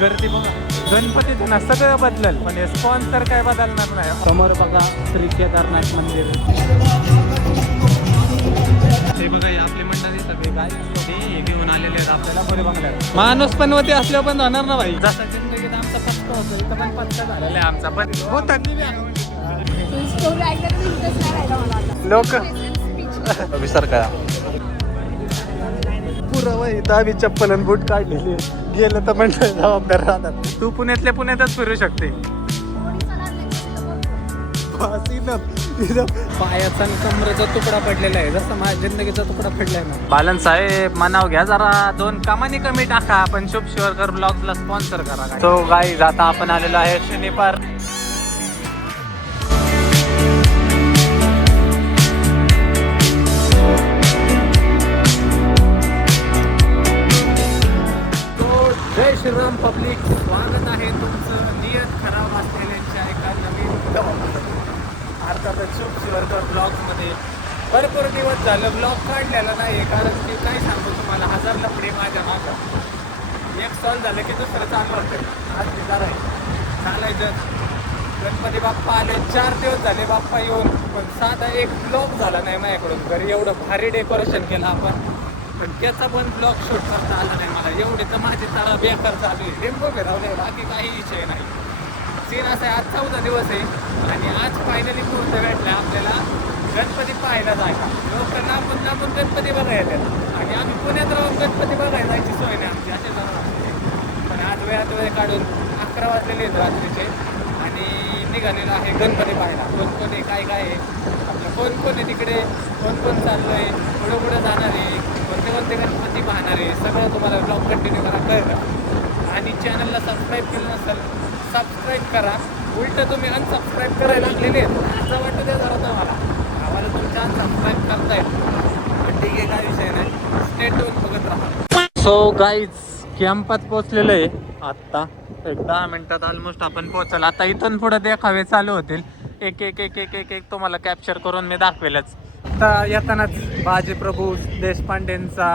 गर्दी बघा. गणपतीचं ना सगळं बदलल, पण हे स्पॉन्सर काय बदलणार नाही. समोर बघा श्री केदारनाथ मंदिर. ते बघा हे आपले मंडळी सगळे काय हे घेऊन आलेले आहेत आपल्याला बरे बंगल्यात. माणूस पण होते असल्यावर पण होणार ना भाई. जसा जिंदगीत आमचा पत्ता होतो इथं पण पत्ता झालेला आहे आमचा पण होता. लोक विसर काय पुरं वय दहावी चप्पल आणि बूट काढलेली गेलं तर म्हणलं जबाबदार राहतात. तू पुण्यातल्या पुण्यातच फिरू शकते. पायाचा आणि कमरेचा तुकडा पडलेला आहे जसं माझ्या जिंदगीचा तुकडा पडलाय ना. बालन साहेब मनाव घ्या जरा, 2 कामानी कमी टाका, पण शुभ शिवरकर ब्लॉग्सला स्पॉन्सर करा. तो गाईज आता आपण आलेलो आहे शनिवार. जय श्रीराम पब्लिक, स्वागत आहे तुमचं नियत खराब असलेल्यांच्या एका नवीन अर्थातच शुभ शिवरकर ब्लॉग्समध्ये. भरपूर दिवस झालं ब्लॉग काढलेला नाही, कारण की काय सांगू तुम्हाला, 1000 लफडे माझ्या मागं. एक सॉल्व झालं की दुसरं चालू होतं. आज विचार आहे चालायचं. गणपती बाप्पा आले, 4 दिवस झाले बाप्पा येऊन, पण साधा एक ब्लॉग झाला नाही माझ्याकडून. घरी एवढं भारी डेकोरेशन केलं आपण, पण त्याचा पण ब्लॉग शूट करता आला नाही मला. एवढे तर माझी तारा बेकार चालू आहे. डेंबो फिरवले, बाकी काही विषय नाही. सीन असा आहे, आज 14 दिवस आहे आणि आज फायनली मुहूर्त भेटला आपल्याला गणपती पाहायला जायचा. लोक लांबून गणपती बघायला येतात आणि आम्ही पुण्यात राहून गणपती बघायला जायची सोय नाही आमची, असे जरा. पण आज वेळात वेळ काढून 11 वाजलेले आहेत रात्रीचे आणि निघालेलं आहे गणपती पाहायला. कोण आहे काय आहे आपलं, कोण आहे तिकडे, कोण चाललं आहे, पुढं जाणार आहे, कोणते गणपती पाहणार आहे, सगळं तुम्हाला ब्लॉग कंटिन्यू करा कळलं. आणि चॅनलला सबस्क्राईब केलं नसेल सबस्क्राईब करा. उलट तुम्ही अनसबस्क्राईब करायला लागलेले आहेत असं वाटतं ते जरा आम्हाला तुमच्या अनसबस्क्राईब करतायत, पण ठीक आहे काय विषय नाही. स्टे ट्यून बघत राहा. सो गाईज कॅम्पात पोहोचलेलं आहे आत्ता. एक 10 मिनिटात ऑलमोस्ट आपण पोहोचल. आता इथून पुढे देखावे चालू होतील. एक तुम्हाला कॅप्चर करून मी दाखवेलच. आता येतानाच बाजीप्रभू देशपांडेंचा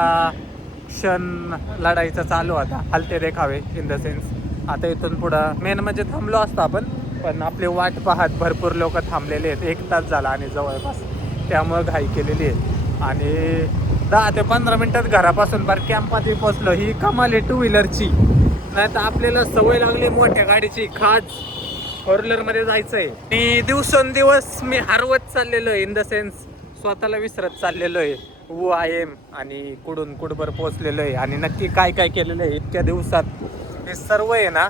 क्षण लढाईचा चालू होता. हलते देखावे इन द सेन्स. आता इथून पुढं मेन म्हणजे थांबलो असतो आपण, पण आपली वाट पाहत भरपूर लोक थांबलेले आहेत. 1 तास झाला आणि जवळपास, त्यामुळं घाई केलेली आहे. आणि 10 ते 15 मिनिटात घरापासून बार कॅम्पातही पोचलो. ही कमाल आहे 2 व्हीलरची, नाही तर आपल्याला सवय लागली मोठ्या गाडीची. खास 4 व्हीलरमध्ये जायचं आहे. आणि दिवसेंदिवस मी हरवत चाललेलो आहे, इन द सेन्स स्वतःला विसरत चाललेलो आहे. आणि कुठभर पोचलेलो आहे आणि नक्की काय केलेलं आहे इतक्या दिवसात हे सर्व आहे ना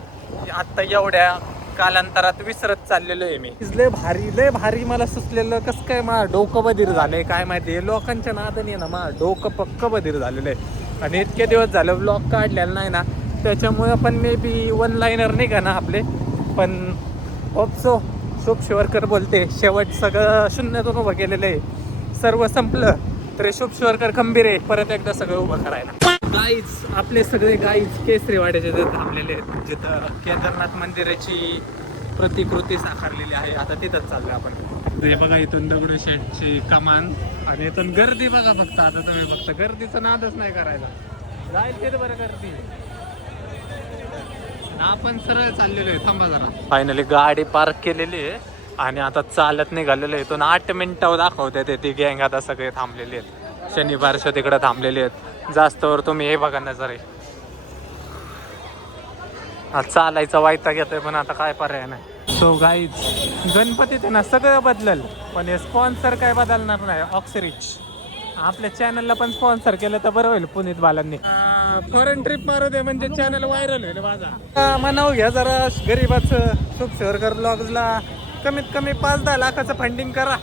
आत्ता एवढ्या कालांतरात विसरत चाललेलो आहे मी. लय भारी मला सुचलेलं. कसं काय माझं डोकं बधीर झालंय काय माहिती. लोकांच्या नादाने ना माझं डोकं पक्क बधीर झालेलं आहे आणि इतके दिवस झालं ब्लॉग काढलेला नाही ना, त्याच्यामुळे पण मे बी 1 लाईनर नाही का ना आपले. पण होपसो शुभ शिवरकर बोलते, शेवट सगळं शून्यातून उभं केलेलं आहे. सर्व संपलं तरी शुभ शिवरकर खंबीर आहे परत एकदा सगळं उभं करायला. गाईज आपले सगळे गाईज केसरीवाड्याचे जे थांबलेले आहेत, जिथं केदारनाथ मंदिराची प्रतिकृती साकारलेली आहे. आता तिथंच चाललोय आपण. हे बघा इथून दगडूशेठची कमान आणि इथून गर्दी बघा फक्त. आता तुम्ही फक्त गर्दीचा नादच नाही करायला. जाईल तिथं बरं गर्दी. आपण सरळ चाललेलो आहे. थांबा जरा. फायनली गाडी पार्क केलेली आहे आणि आता चालत निघालेलो आहे. इथून 8 मिनिटावर दाखवते ती गँग आता सगळे थांबलेले आहेत. शनिवारच्या तिकडे थांबलेले आहेत. जास्तवर तुम्ही हे बघा नजर आहे. चालायचा वायता घेतोय पण आता काय पर्याय नाही. सो गाईज गणपतीत ना सगळं बदलल, पण हे स्पॉन्सर काय बदलणार नाही. ऑक्सिरिच आपल्या चॅनलला पण स्पॉन्सर केलं तर बरं होईल. पुनीत बालांनी फॉरेन ट्रिप मारू दे म्हणजे चॅनल व्हायरल होईल माझा. म्हणावं घ्या जरा गरीबाचं. शुभ शिवरकर ब्लॉग्सला कमीत कमी 5-10 लाखाचं फंडिंग करा,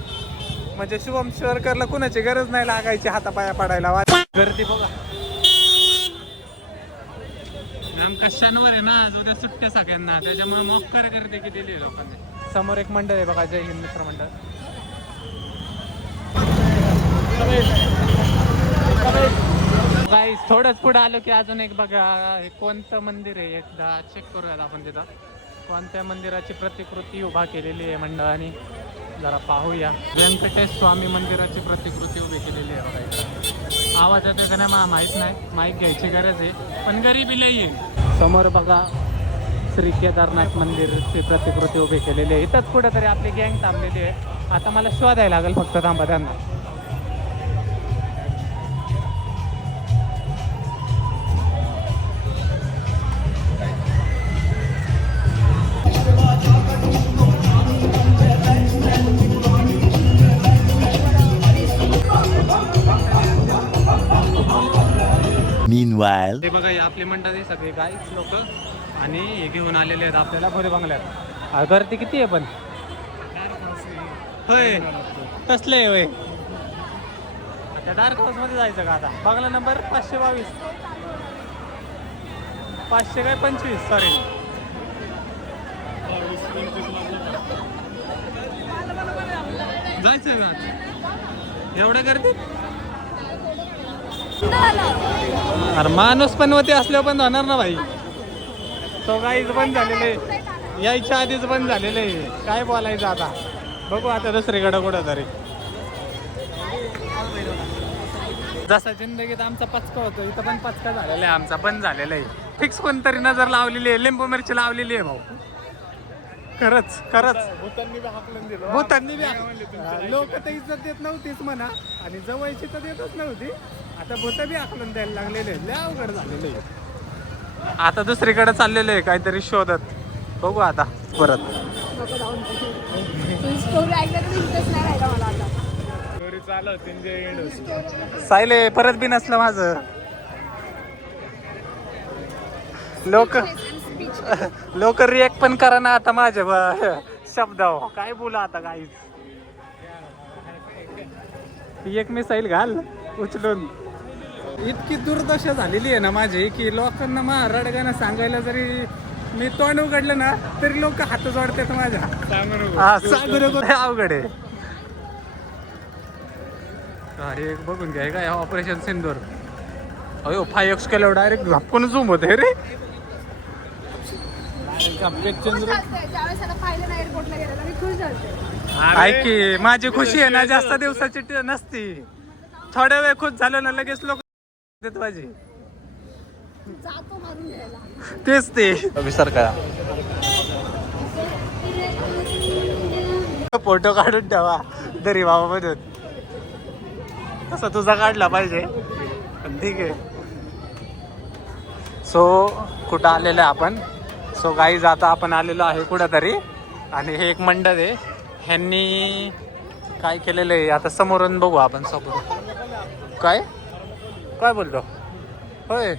म्हणजे शुभम शिवरकरला कुणाची गरज नाही लागायची हातापाया पडायला. गर्दी बघा. आमका शनिवार आहे ना, उद्या सुट्ट्या सगळ्यांना, त्याच्यामुळे मोक्कार गर्दी किती लोकांनी. समोर एक मंडळ आहे बघा, जय हिंद मित्र मंडळ. गाईस थोडंच पुढे आलो की अजून एक बघा, हे कोणतं मंदिर आहे एकदा चेक करूयात आपण. तिथं कोणत्या मंदिराची प्रतिकृती उभा केलेली आहे मंडळाने, जरा पाहूया. व्यंकटेश स्वामी मंदिराची प्रतिकृती उभी केलेली आहे बघा इथं. आवाज येतो का नाही मला माहीत नाही, माईक घ्यायची गरज आहे, पण गरिबी लई आहे. समोर बघा श्री केदारनाथ मंदिरची प्रतिकृती उभी केलेली आहे. इथंच कुठेतरी आपली गँग थांबलेली आहे. आता मला शोधायला लागेल फक्त थांबा त्यांना. Meanwhile, ते बघा हे आपली मंडळी आहे सगळे गाईच लोक आणि हे घेऊन आलेले आहेत आपल्याला भोरे बंगल्यात. गर्दी किती आहे पण होय कसले आहे होय. त्या डार्क हाऊस मध्ये जायचं का आता. बंगला नंबर 522 500 काय 25 सॉरी. जायचं का एवढ्या गर्दी. अरे माणूस पण होते असल्यावर पण होणार ना भाई. तो काहीच बंद झालेले यायच्या आधीच बंद झालेले. काय बोलायचं आता. बघू आता दुसरीकडे कुठं तरी. जसा जिंदगीत आमचा पचका होतो इथं पण पचका झालेला आहे आमचा. बंद झालेला आहे. फिक्स कोणतरी नजर लावलेली आहे. लिंबू मिरची लावलेली आहे भाऊ. खरंच खरंच भूतांनी बी लोक तर इज्जत देत नव्हतीच म्हणा आणि जवळची तर देतच नव्हती. आता भूत बी आकलन द्यायला लागलेले. लय अवघड झालेले. आता दुसरीकडे चाललेले आहे काहीतरी शोधत. बघू आता परत. सायले परत बी नसलं माझं. लोक रिएक्ट पण करा ना आता माझ्या शब्दावर. काय बोला आता काहीच. एक मिसाईल घाल उचलून. इतकी दुर्दशा झालेली आहे ना माझी की लोकांना रडगाणं सांगायला जरी मी तोंड उघडलं ना तरी लोक हात जोडतात माझ्या. अवघड आहे. हे बघून घ्या काय ऑपरेशन सिंदूर. अयो 5x केल्यावर डायरेक्ट झपकून झूम होते रे. ऐक की माझी खुशी आहे ना जास्त दिवसाची नसती. थोड्या वेळ खुश झालं ना लगेच लोक माझी. तेच ते विसर करा. फोटो काढून ठेवा दरी बाबा मधून. तसा तुझा काढला पाहिजे. ठीक आहे. सो कुठं आलेलं आहे आपण. सो गाईज आता आपण आलेलो आहे कुठंतरी आणि हे एक मंडळ आहे. ह्यांनी काय केलेलं आहे आता समोरून बघू आपण. समोर काय काय बोलतो होय.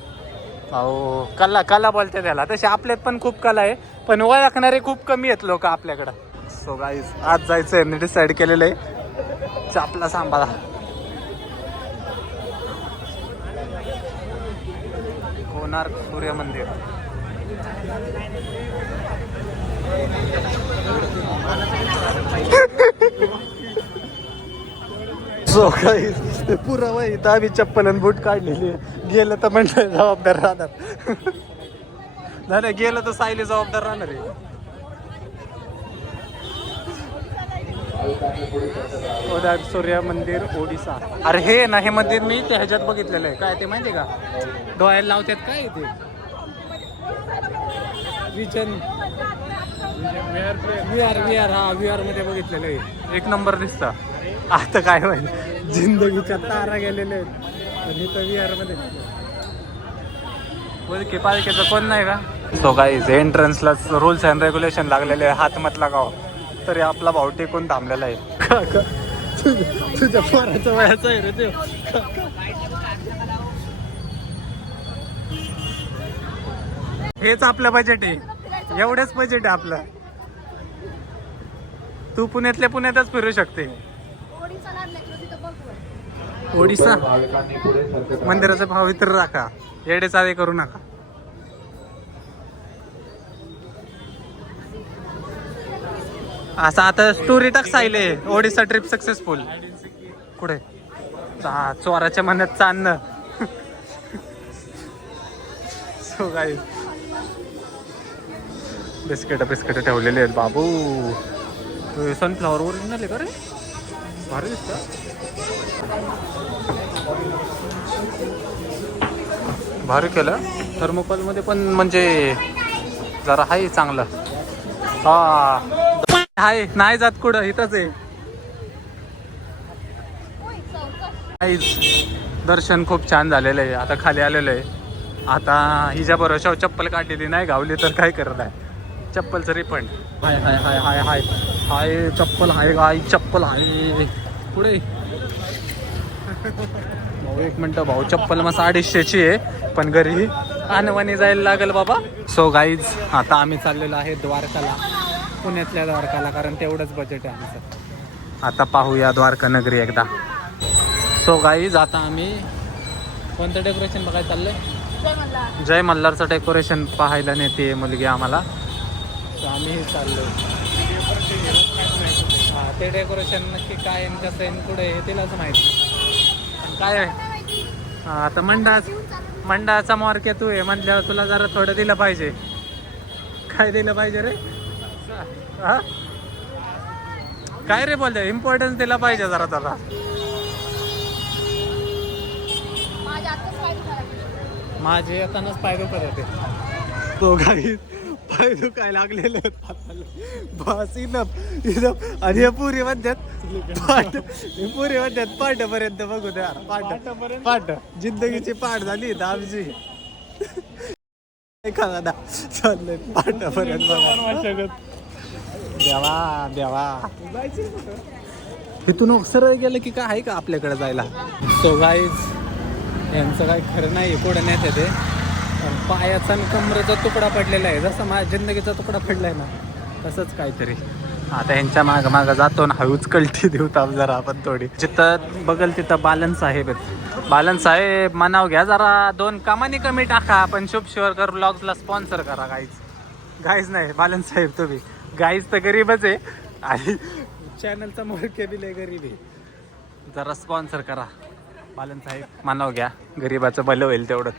अहो कला बोलते त्याला. तसे आपल्यात पण खूप कला आहे पण ओळखणारे खूप कमी आहेत लोक आपल्याकडं. सो गाईज आज जायचं आहे डिसाईड केलेलं आहे. चापला सांभाळा. कोणार्क सूर्य मंदिर. सो गाईज पुरा वय दहावी चप्पल आणि बूट काढलेली. गेलं तर मंडळ जबाबदार राहणार. नाही गेलं तर सायली जबाबदार राहणार आहे. कोणार्क सूर्य मंदिर ओडिसा. अरे हे ना हे मंदिर मी त्या ह्याच्यात बघितलेलं आहे. काय ते माहिती का डोळ्याला लावतात काय ते विजन VR हा VR मध्ये बघितलेलं आहे. एक नंबर दिसता. आता काय माहिती जिंदगीच्या तारा गेलेले आहेत आणि तर VR मध्ये बोलके पालखीचं कोण नाही का. सो गाईज एंट्रन्सला रूल्स अँड रेग्युलेशन लागलेले आहे. हात मत लागाव तरी आपला भाऊ टेकून थांबलेला आहे. तुझ्या पोराचं वयाचं आहे रे ते. हेच आपलं बजेट आहे. एवढंच बजेट आहे आपलं. तू पुण्यातल्या पुण्यातच फिरू शकते. ओडिसा मंदिराचा भाव इतर राखा. येडे चाळे करू नका. असं आता स्टोरी टाक सायले. Odisha trip successful. कुठे चोराच्या मनात चांदणं. सो गाईज बिस्किट ठेवलेले आहेत बाबू. सनफ्लॉवर ओरिजिनल आहे का रे. भारी दिसतं. भारी केलं. थर्मोकॉल मध्ये पण म्हणजे जरा आहे चांगलं. हा आहे, नाही जात कुठं, इथंच आहे. दर्शन खूप छान झालेलं आहे. आता खाली आलेलं आहे. आता हिच्या भरोशावर चप्पल काढलेली नाही, गावली तर काय करत आहे. चप्पलचं रिफंड. हाय हाय हाय हाय हाय हाय चप्पल आहे, गाय चप्पल आहे पुढे. भाऊ एक मिनटं भाऊ, चप्पल मग 250ची आहे, पण घरी आणवणी जायला लागेल बाबा. सो गाईज आता आम्ही चाललेलो आहे द्वारकाला, पुण्यातल्या द्वारकाला, कारण तेवढंच बजेट आहे आमचं. आता पाहूया द्वारका नगरी एकदा. सो गाईज आता आम्ही कोणतं डेकोरेशन बघायला चाललंय? जय मल्हारचं डेकोरेशन पाहायला नेते मुलगी आम्हाला. तर आम्ही चाललो. हां ते डेकोरेशन नक्की काय आहे, कसं आहे, कुठे आहे तिलाच माहिती. काय आहे आता मंडळाचा मोरक्या तू आहे म्हटल्यावर तुला जरा थोडं दिलं पाहिजे. काय दिलं पाहिजे रे? हा काय रे बोलते, इम्पॉर्टन्स दिला पाहिजे जरा त्याला. माझे येतानाच पाय दुखत होते. तो काही पाय दुखाय लागलेले बस इनप. आणि हे पुरी म्हणतात पाठ, हे पुरी म्हणतात पाठापर्यंत बघू द्या. पाठ जिंदगीची पाठ झाली तर आमची. एखादा चाललंय पाठापर्यंत बघा. देवा देवा, इथून सरळ गेलं की काय आहे का आपल्याकडे जायला? सो गाईज यांचं काही खरं नाही, पुढे नेते ते. पायाचा आणि कमरेचा तुकडा पडलेला आहे, जसा माझ्या जिंदगीचा तुकडा पडलाय ना तसंच काहीतरी. आता यांच्या मागं जातो ना, हळूच कल्टी देऊ ताप जरा आपण थोडी. जिथं बघल तिथं बालन साहेब आहेत. बालन साहेब म्हणाव घ्या जरा, 2 कामानी कमी टाका, पण शुभ शिवरकर ब्लॉग्सला स्पॉन्सर करा. गाईज नाही बालन साहेब तुम्ही. गाईज तर गरीबच आहे आणि चॅनलचा मोरके बी लय गरीब आहे. जरा स्पॉन्सर करा बालन साहेब, म्हणाव घ्या, गरीबाचं भलं होईल तेवढंच.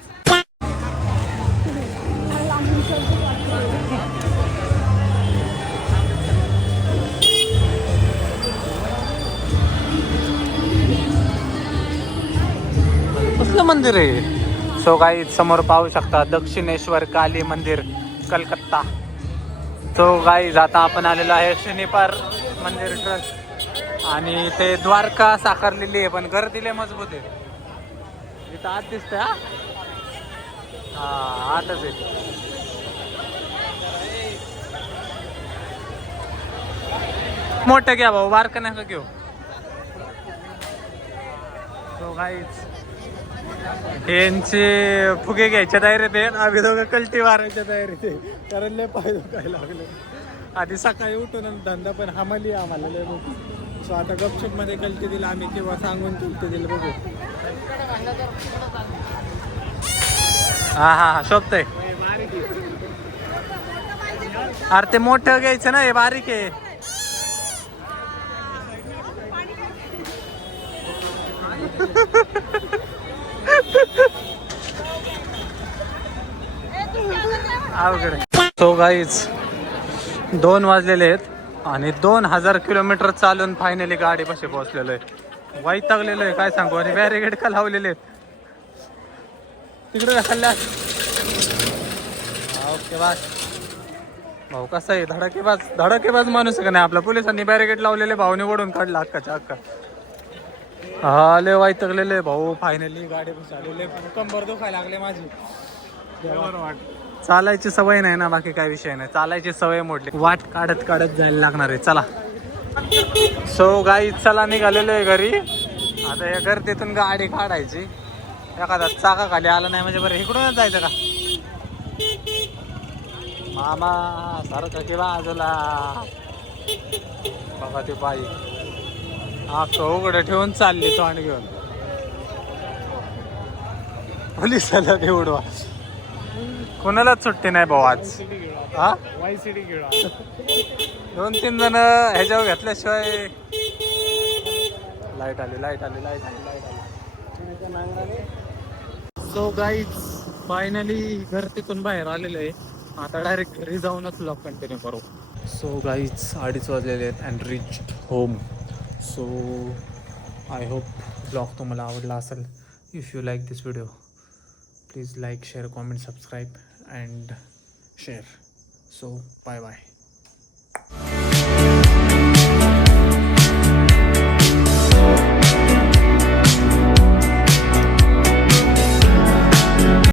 कसलं मंदिर आहे? सो गाईज समोर पाहू शकता दक्षिणेश्वर काली मंदिर कलकत्ता. सो गाईज आता आपण आलेलो आहे शनिवार मंदिर ट्रस्ट, आणि ते द्वारका साकारलेली आहे, पण गर्दीले मजबूत आहे. इथं आत दिसतंय. हा आतच आहे. मोठं घ्या भाऊ, बारकं नका घेऊ. सो गाईज यांचे फुगे घ्यायच्या तयारीत आहे, आम्ही दोघं कल्टी मारायच्या तयारीत आहे, कारण लय पाय दुखायला लागले. आधी सकाळी उठून धंदा पण हमाली आम्हाला लय मोठी. सो आता गपचूप मध्ये कल्टी दिला आम्ही, किंवा सांगून कल्टी दिलं बघू. हा हा हा शोभतंय. अरे ते मोठं घ्यायचं ना, हे बारीक आहे. सो गाईज 2 वाजलेले आहेत आणि 2000 किलोमीटर चालून फायनली गाडी पाशी पोहोचलेलो आहे. वैतागलेलो आहे काय सांगू. आणि बॅरिगेड का लावलेले आहेत तिकडे खाल्ल्या. ओके बास भाऊ, कसं आहे धडाकेबाज माणूस आहे का नाही आपला. पोलिसांनी बॅरिगेड लावलेले, भाऊने ओढून काढला अक्काच्या अक्का. हा लय वैतागलेले भाऊ. फायनली गाडी पाशी आलेले, कंबर दुखायला लागले माझी. चालायची सवय नाही ना, बाकी काय विषय नाही, चालायची सवय मोडली. वाट काढत काढत जायला लागणार आहे. चला सो गाईज चला निघालेलो आहे घरी. आता या गर्दीतून गाडी काढायची, एखादा चाका खाली आला नाही म्हणजे बरं. इकडूनच जायचं का मामा? सारखं की बाजूला बघा ते बाई उघडं ठेवून चालली तोंड घेऊन. पोलिसाला ते उडवा, कोणालाच सुट्टी नाही भाऊ आज. हा 2-3 जण ह्याच्यावर घेतल्याशिवाय. लाईट आली. सो गाईज फायनली घरतीतून बाहेर आलेलं आहे. आता डायरेक्ट घरी जाऊनच ब्लॉग कंटिन्यू करू. सो गाईज 2:30 वाजलेले आहेत and reached home. So I hope blog तुम्हाला आवडला असेल. If you like this video please like, share, comment, subscribe and share. So bye bye.